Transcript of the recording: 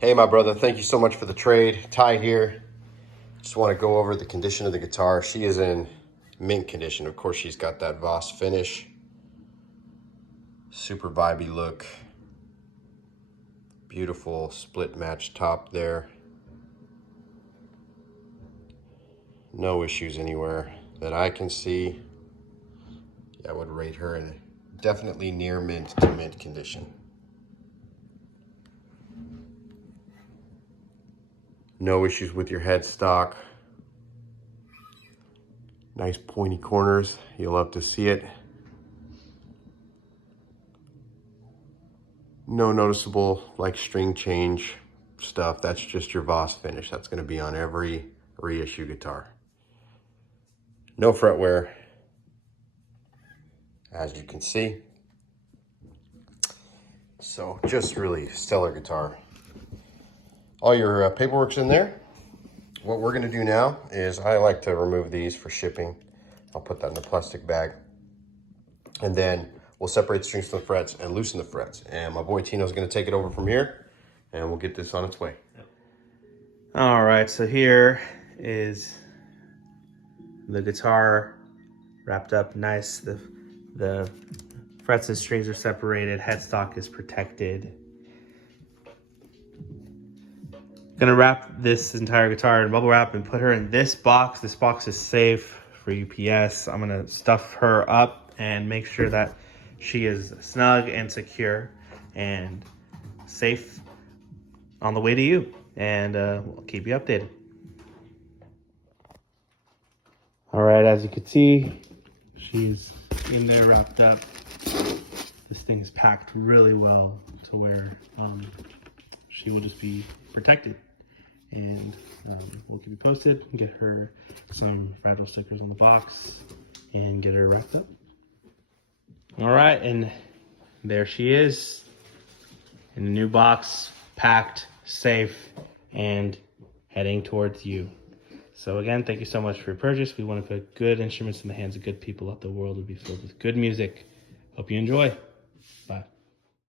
Hey, my brother, thank you so much for the trade. Ty here. Just want to go over the condition of the guitar. She is in mint condition. Of course, she's got that Voss finish. Super vibey look. Beautiful split match top there. No issues anywhere that I can see. I would rate her in definitely near mint to mint condition. No issues with your headstock. Nice pointy corners. You'll love to see it. No noticeable like string change stuff. That's just your Voss finish. That's going to be on every reissue guitar. No fret wear, as you can see. So just really stellar guitar. All your paperwork's in there. What we're going to do now is I like to remove these for shipping. I'll put that in the plastic bag. And then we'll separate the strings from the frets and loosen the frets. And my boy Tino's going to take it over from here, and we'll get this on its way. All right, so here is the guitar wrapped up nice. The frets and strings are separated. Headstock is protected. Gonna wrap this entire guitar in bubble wrap and put her in this box. This box is safe for UPS. I'm gonna stuff her up and make sure that she is snug and secure and safe on the way to you. And we'll keep you updated. All right, as you can see, she's in there wrapped up. This thing is packed really well to where she will just be protected. And we'll keep you posted, get her some Fragile stickers on the box, and get her wrapped up. All right, and there she is in the new box, packed, safe, and heading towards you. So again, thank you so much for your purchase. We want to put good instruments in the hands of good people. Let the world be filled with good music. Hope you enjoy. Bye.